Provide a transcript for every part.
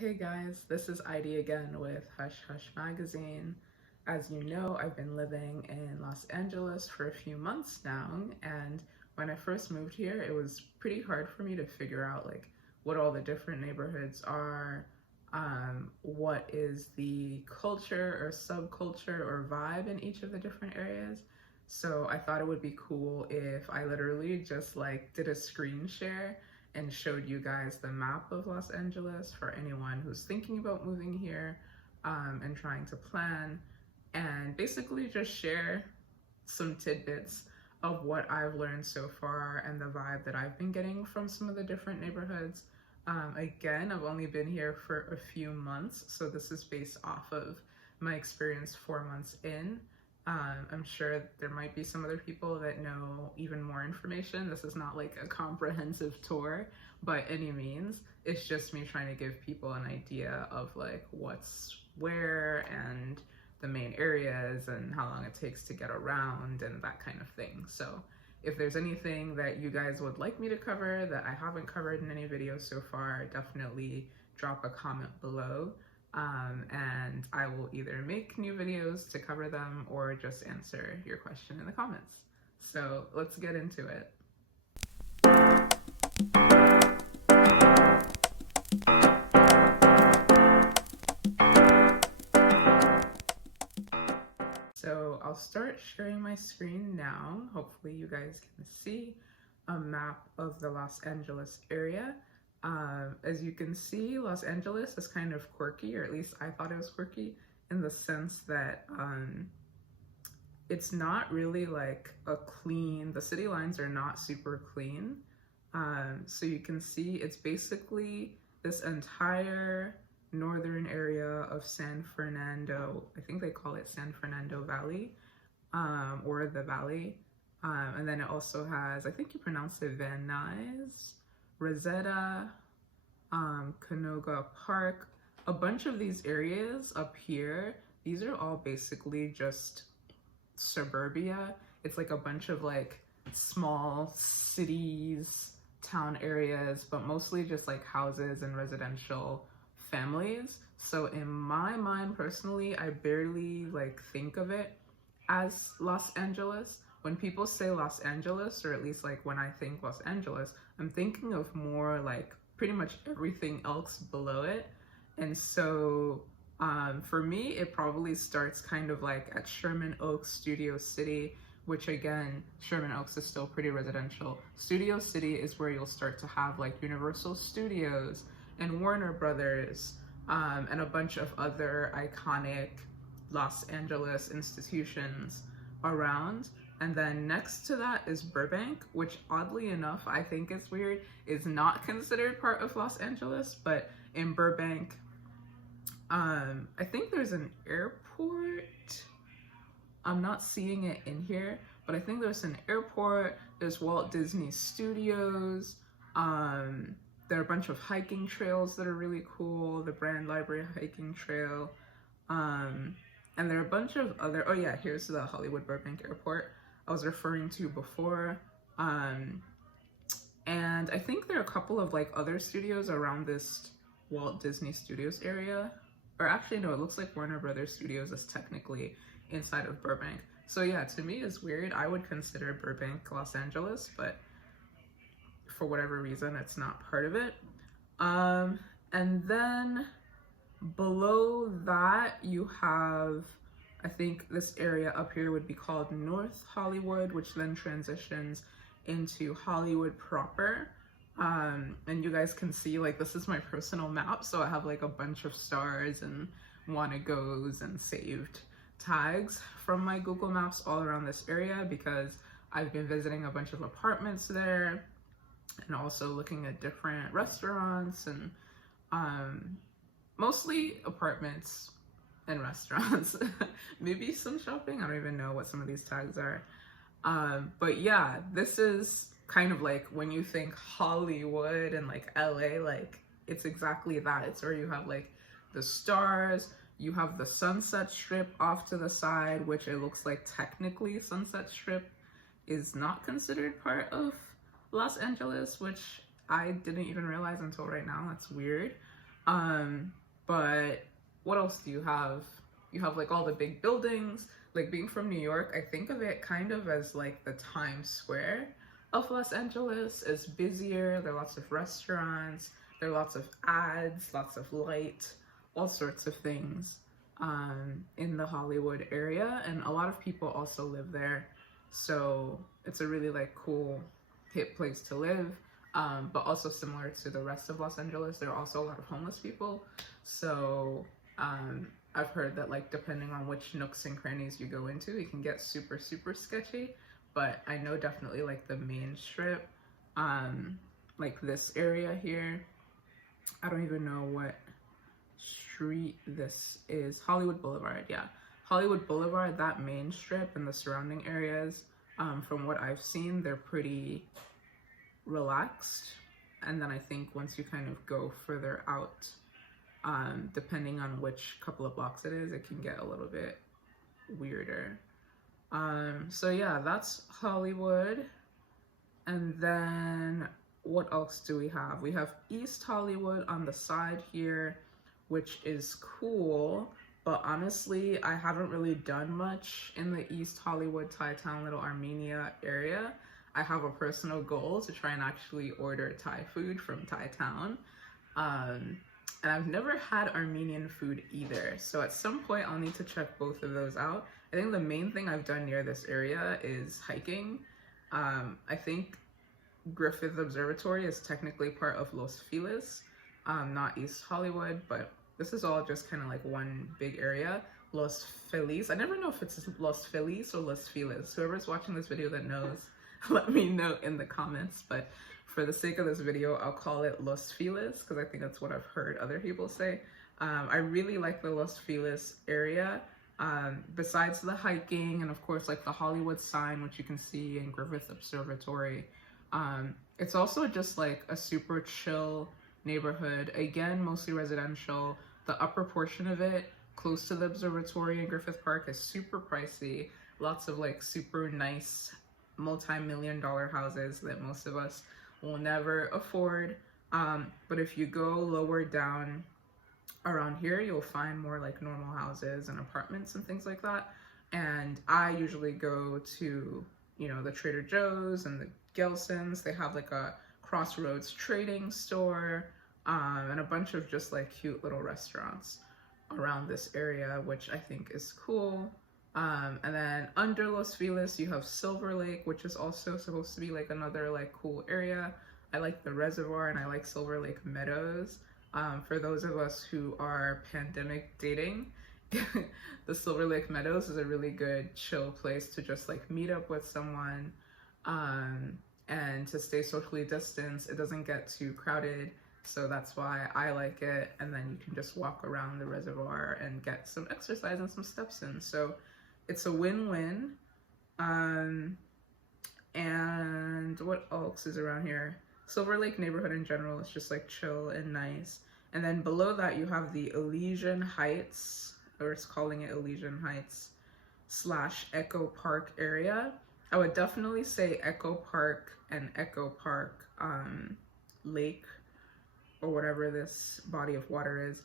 Hey guys, this is ID again with Hush Hush Magazine. As you know, I've been living in Los Angeles for a few months now, and when I first moved here, it was pretty hard for me to figure out like what all the different neighborhoods are, what is the culture or subculture or vibe in each of the different areas. So I thought it would be cool if I literally just like did a screen share and showed you guys the map of Los Angeles for anyone who's thinking about moving here and trying to plan, and basically just share some tidbits of what I've learned so far and the vibe that I've been getting from some of the different neighborhoods. Again, I've only been here for a few months, so this is based off of my experience 4 months in. I'm sure there might be some other people that know even more information. This is not like a comprehensive tour by any means. It's just me trying to give people an idea of like what's where and the main areas and how long it takes to get around and that kind of thing. So if there's anything that you guys would like me to cover that I haven't covered in any videos so far, definitely drop a comment below. And I will either make new videos to cover them or just answer your question in the comments. So let's get into it. So I'll start sharing my screen now. Hopefully you guys can see a map of the Los Angeles area. As you can see, Los Angeles is kind of quirky, or at least I thought it was quirky, in the sense that it's not really like the city lines are not super clean. So you can see it's basically this entire northern area of San Fernando. I think they call it San Fernando Valley, or the Valley. And then it also has, I think you pronounce it Van Nuys, Reseda, Canoga Park. A bunch of these areas up here, these are all basically just suburbia. It's like a bunch of like small cities, town areas, but mostly just like houses and residential families. So in my mind personally, I barely like think of it as Los Angeles. When people say Los Angeles, or at least like when I think Los Angeles, I'm thinking of more like pretty much everything else below it. And so for me, it probably starts kind of like at Sherman Oaks, Studio City, which again, Sherman Oaks is still pretty residential. Studio City is where you'll start to have like Universal Studios and Warner Brothers, and a bunch of other iconic Los Angeles institutions around. And then next to that is Burbank, which oddly enough, I think it's weird, is not considered part of Los Angeles, but in Burbank, I think there's an airport. I'm not seeing it in here, but I think there's an airport, there's Walt Disney Studios, there are a bunch of hiking trails that are really cool, the Brand Library hiking trail, and there are a bunch of other, oh yeah, here's the Hollywood Burbank Airport I was referring to before. And I think there are a couple of like other studios around this Walt Disney Studios area. Or actually, no, it looks like Warner Brothers Studios is technically inside of Burbank. So yeah, to me it's weird. I would consider Burbank Los Angeles, but for whatever reason, it's not part of it. And then below that, you have, I think this area up here would be called North Hollywood, which then transitions into Hollywood proper. And you guys can see, like, this is my personal map, so I have like a bunch of stars and wanna goes and saved tags from my Google Maps all around this area because I've been visiting a bunch of apartments there and also looking at different restaurants and mostly apartments and restaurants. Maybe some shopping. I don't even know what some of these tags are. But yeah, this is kind of like when you think Hollywood and like LA, like it's exactly that. It's where you have like the stars, you have the Sunset Strip off to the side, which it looks like technically Sunset Strip is not considered part of Los Angeles, which I didn't even realize until right now. That's weird. But what else do you have? You have like all the big buildings. Like being from New York, I think of it kind of as like the Times Square of Los Angeles. It's busier, there are lots of restaurants, there are lots of ads, lots of light, all sorts of things in the Hollywood area. And a lot of people also live there. So it's a really like cool, hip place to live. But also similar to the rest of Los Angeles, there are also a lot of homeless people. So I've heard that like depending on which nooks and crannies you go into, it can get super, super sketchy. But I know definitely like the main strip, like this area here, I don't even know what street this is. Hollywood Boulevard, yeah. Hollywood Boulevard, that main strip and the surrounding areas, from what I've seen, they're pretty relaxed. And then I think once you kind of go further out, depending on which couple of blocks it is, it can get a little bit weirder. So yeah, that's Hollywood. And then what else do we have? We have East Hollywood on the side here, which is cool, but honestly, I haven't really done much in the East Hollywood, KTown, Little Armenia area. I have a personal goal to try and actually order Thai food from KTown. And I've never had Armenian food either. So at some point I'll need to check both of those out. I think the main thing I've done near this area is hiking. I think Griffith Observatory is technically part of Los Feliz, not East Hollywood, but this is all just kind of like one big area. Los Feliz. I never know if it's Los Feliz or Los Feliz. Whoever's watching this video that knows, let me know in the comments. But for the sake of this video, I'll call it Los Feliz because I think that's what I've heard other people say. I really like the Los Feliz area. Besides the hiking and of course like the Hollywood sign, which you can see in Griffith Observatory, it's also just like a super chill neighborhood. Again, mostly residential. The upper portion of it, close to the observatory in Griffith Park, is super pricey. Lots of like super nice multi-million-dollar houses that most of us will never afford. But if you go lower down around here, you'll find more like normal houses and apartments and things like that. And I usually go to, you know, the Trader Joe's and the Gelson's. They have like a Crossroads trading store, and a bunch of just like cute little restaurants around this area, which I think is cool. And then under Los Feliz, you have Silverlake, which is also supposed to be like another like cool area. I like the reservoir and I like Silverlake Meadows. For those of us who are pandemic dating, the Silverlake Meadows is a really good chill place to just like meet up with someone, and to stay socially distanced. It doesn't get too crowded, so that's why I like it. And then you can just walk around the reservoir and get some exercise and some steps in. So it's a win-win. And what else is around here? Silverlake neighborhood in general is just like chill and nice. And then below that you have the Elysian Heights, or it's calling it Elysian Heights / Echo Park area. I would definitely say Echo Park and Echo Park Lake, or whatever this body of water is.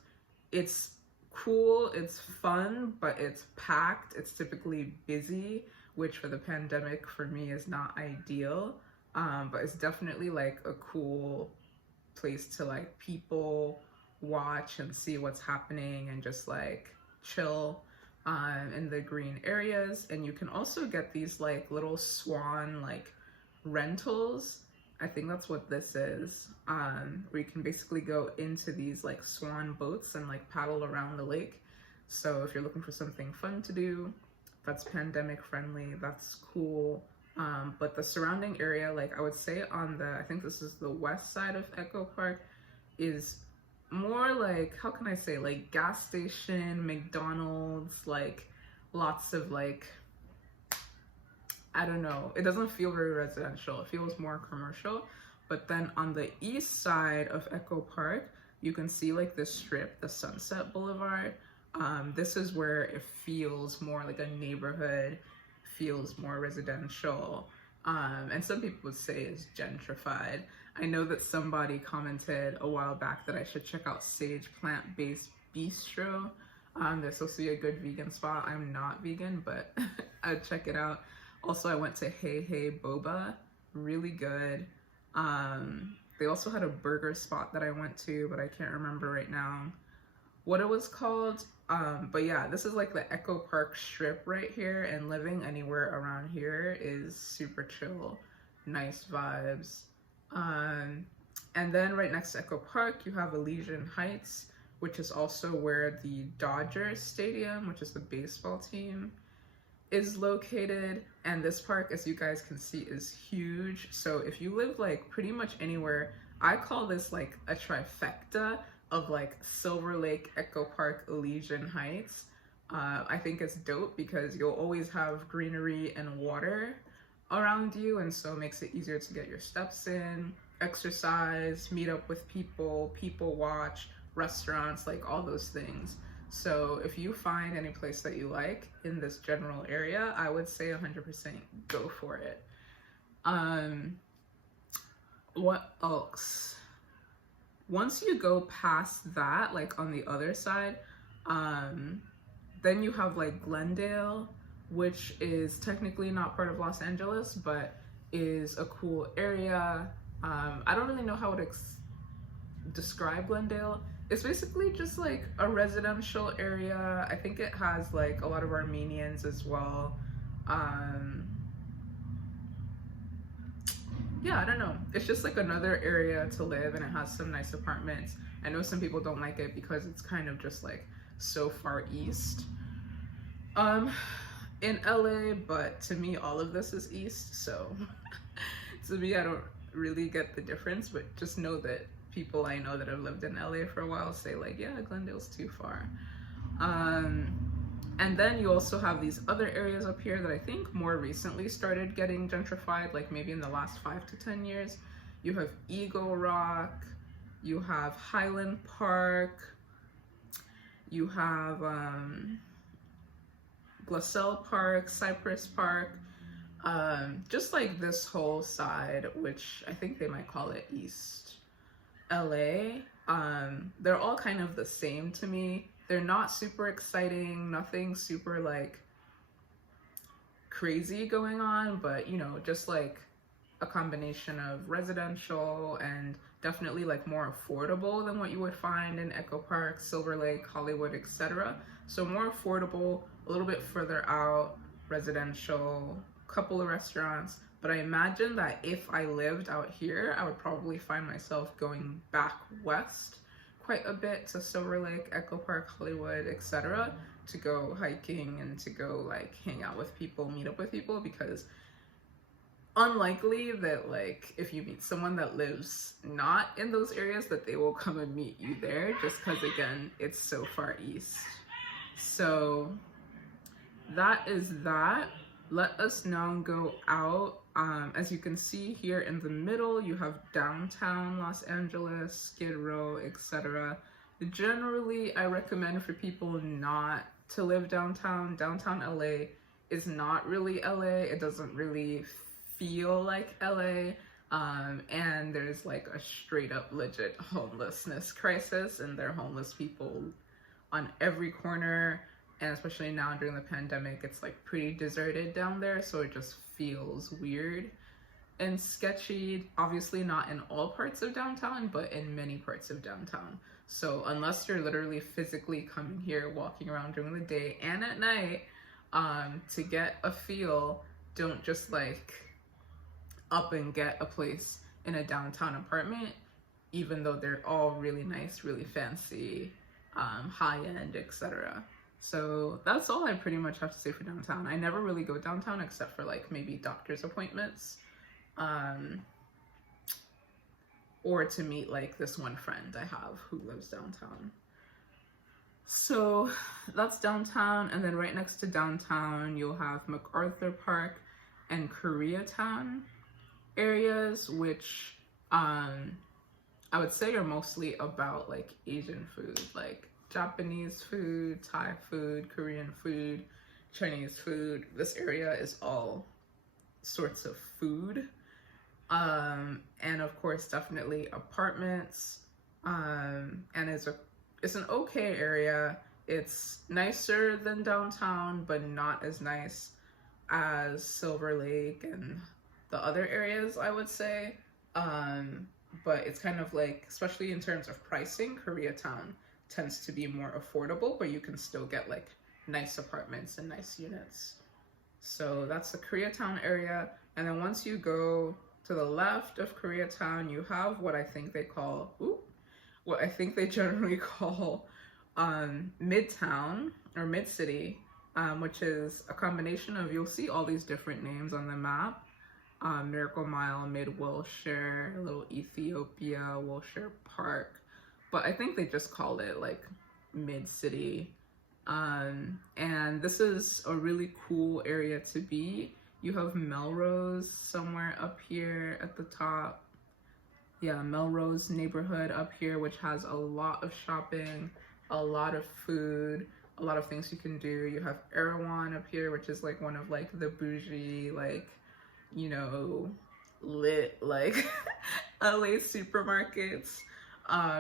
It's cool, it's fun, but it's packed. It's typically busy, which for the pandemic for me is not ideal. But it's definitely like a cool place to like people watch and see what's happening and just like chill in the green areas. And you can also get these like little swan like rentals. I think that's what this is, where you can basically go into these like swan boats and like paddle around the lake. So if you're looking for something fun to do, that's pandemic friendly, that's cool. But the surrounding area, like I would say on the, I think this is the west side of Echo Park, is more like, how can I say, like gas station, McDonald's, like lots of like, I don't know, it doesn't feel very residential, it feels more commercial. But then on the east side of Echo Park, you can see like this strip, the Sunset Boulevard. This is where it feels more like a neighborhood, feels more residential, and some people would say it's gentrified. I know that somebody commented a while back that I should check out Sage Plant-Based Bistro. They're supposed to be a good vegan spot. I'm not vegan, but I'd check it out. Also, I went to Hey Hey Boba, really good. They also had a burger spot that I went to, but I can't remember right now what it was called. But yeah, this is like the Echo Park strip right here, and living anywhere around here is super chill, nice vibes. And then right next to Echo Park, you have Elysian Heights, which is also where the Dodgers Stadium, which is the baseball team, is located. And this park, as you guys can see, is huge. So if you live like pretty much anywhere, I call this like a trifecta of like Silverlake, Echo Park, Elysian Heights. I think it's dope because you'll always have greenery and water around you, and so it makes it easier to get your steps in, exercise, meet up with people, people watch, restaurants, like all those things. So if you find any place that you like in this general area, I would say 100% go for it. What else? Once you go past that, like on the other side, then you have like Glendale, which is technically not part of Los Angeles, but is a cool area. I don't really know how to describe Glendale. It's basically just like a residential area. I think it has like a lot of Armenians as well. Yeah, I don't know. It's just like another area to live, and it has some nice apartments. I know some people don't like it because it's kind of just like so far east in LA, but to me all of this is east, so to me I don't really get the difference, but just know that people I know that have lived in LA for a while say like, yeah, Glendale's too far. And then you also have these other areas up here that I think more recently started getting gentrified, like maybe in the last 5 to 10 years. You have Eagle Rock, you have Highland Park, you have Glassell Park, Cypress Park, just like this whole side, which I think they might call it East LA. They're all kind of the same to me. They're not super exciting, nothing super like crazy going on, but you know, just like a combination of residential and definitely like more affordable than what you would find in Echo Park, Silverlake, Hollywood, etc. So more affordable, a little bit further out, residential, couple of restaurants. But I imagine that if I lived out here, I would probably find myself going back west quite a bit to Silverlake, Echo Park, Hollywood, etc. to go hiking and to go like hang out with people, meet up with people, because unlikely that like if you meet someone that lives not in those areas that they will come and meet you there, just because again it's so far east. So that is that. Let us now go out. As you can see here in the middle, you have downtown Los Angeles, Skid Row, etc. Generally, I recommend for people not to live downtown. Downtown LA is not really LA. It doesn't really feel like LA. And there's like a straight up legit homelessness crisis, and there are homeless people on every corner. And especially now during the pandemic, it's like pretty deserted down there, so it just feels weird and sketchy. Obviously not in all parts of downtown, but in many parts of downtown. So unless you're literally physically coming here, walking around during the day and at night to get a feel, don't just like up and get a place in a downtown apartment, even though they're all really nice, really fancy, high-end, etc. So that's all I pretty much have to say for downtown. I never really go downtown except for like maybe doctor's appointments, or to meet like this one friend I have who lives downtown. So that's downtown, and then right next to downtown you'll have MacArthur Park and Koreatown areas, which I would say are mostly about like Asian food, like Japanese food, Thai food, Korean food, Chinese food. This area is all sorts of food. And of course, definitely apartments. And it's an okay area. It's nicer than downtown, but not as nice as Silverlake and the other areas, I would say. But it's kind of like, especially in terms of pricing, Koreatown tends to be more affordable, but you can still get like nice apartments and nice units. So that's the Koreatown area. And then once you go to the left of Koreatown, you have what I think they call, what I think they generally call Midtown or Mid-City, which is a combination of, you'll see all these different names on the map. Miracle Mile, Mid-Wilshire, Little Ethiopia, Wilshire Park. But I think they just call it like Mid-City. And this is a really cool area to be. You have Melrose somewhere up here at the top. Yeah, Melrose neighborhood up here, which has a lot of shopping, a lot of food, a lot of things you can do. You have Erewhon up here, which is like one of like the bougie, like, you know, lit like LA supermarkets.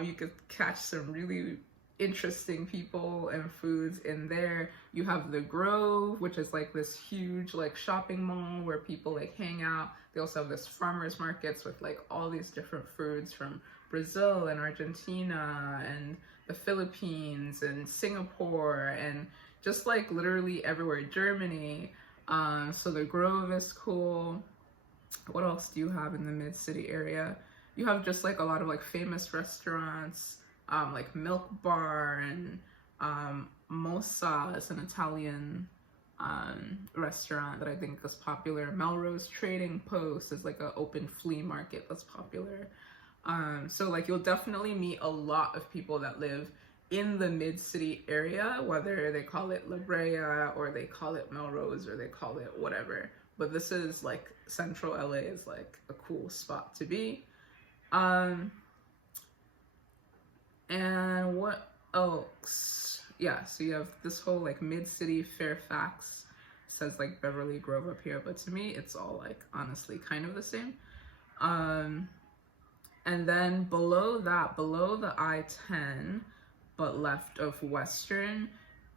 You could catch some really interesting people and foods in there. You have the Grove, which is like this huge like shopping mall where people like hang out. They also have this farmers markets with like all these different foods from Brazil and Argentina and the Philippines and Singapore and just like literally everywhere, Germany. So the Grove is cool. What else do you have in the Mid-City area? You have just like a lot of like famous restaurants, like Milk Bar and Mosa is an Italian restaurant that I think is popular. Melrose Trading Post is like an open flea market that's popular. So like you'll definitely meet a lot of people that live in the Mid-City area, whether they call it La Brea or they call it Melrose or they call it whatever. But this is like Central LA is like a cool spot to be. And what else? Yeah, so you have this whole like Mid-City Fairfax. It says like Beverly Grove up here, but to me it's all like honestly kind of the same. And then below that, below the I-10, but left of Western,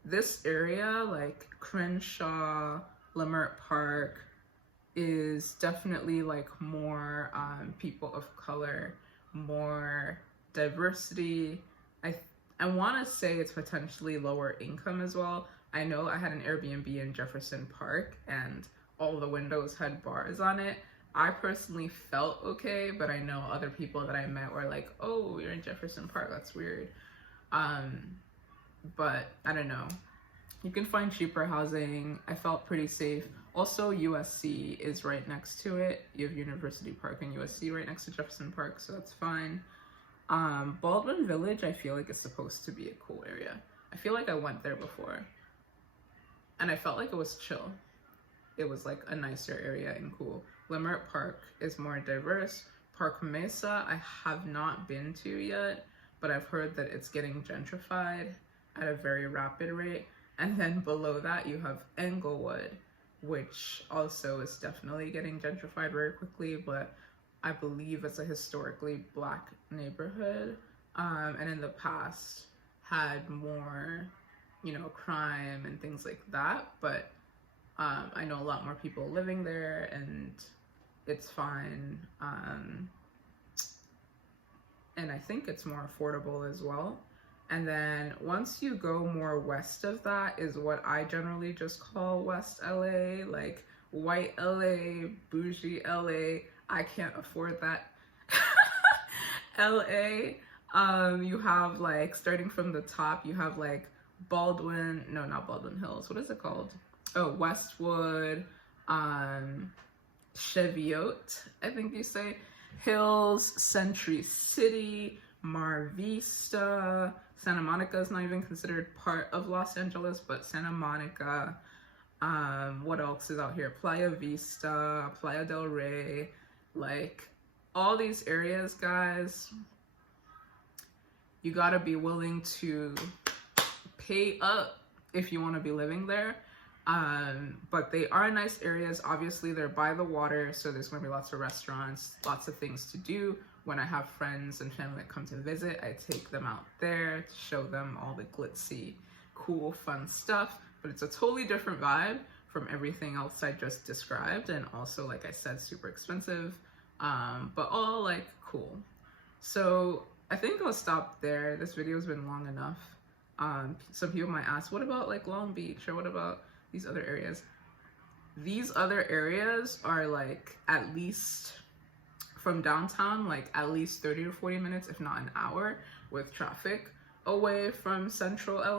this area like Crenshaw, Leimert Park is definitely like more people of color, more diversity. I want to say it's potentially lower income as well. I know I had an Airbnb in Jefferson Park and all the windows had bars on it. I personally felt okay, but I know other people that I met were like, oh, you're in Jefferson Park, that's weird. But I don't know. You can find cheaper housing. I felt pretty safe. Also, USC is right next to it. You have University Park and USC right next to Jefferson Park, so that's fine. Baldwin Village, I feel like it's supposed to be a cool area. I feel like I went there before, and I felt like it was chill. It was like a nicer area and cool. Leimert Park is more diverse. Park Mesa, I have not been to yet, but I've heard that it's getting gentrified at a very rapid rate. And then below that, you have Englewood, which also is definitely getting gentrified very quickly, but I believe it's a historically Black neighborhood, and in the past had more, you know, crime and things like that, but I know a lot more people living there and it's fine, and I think it's more affordable as well. And then once you go more west of that is what I generally just call West LA, like white LA, bougie LA. I can't afford that. LA, you have like, starting from the top, you have like Baldwin, no, not Baldwin Hills, what is it called? Oh, Westwood, Cheviot, I think you say, Hills, Century City, Mar Vista. Santa Monica is not even considered part of Los Angeles, but Santa Monica. What else is out here? Playa Vista, Playa del Rey, like all these areas, guys. You gotta be willing to pay up if you want to be living there. But they are nice areas. Obviously, they're by the water, so there's going to be lots of restaurants, lots of things to do. When I have friends and family that come to visit, I take them out there to show them all the glitzy, cool, fun stuff. But it's a totally different vibe from everything else I just described, and also, like I said, super expensive, but all like cool. So I think I'll stop there. This video's been long enough. Some people might ask, what about like Long Beach, or what about these other areas? These other areas are like at least from downtown, like at least 30 to 40 minutes, if not an hour, with traffic away from central LA.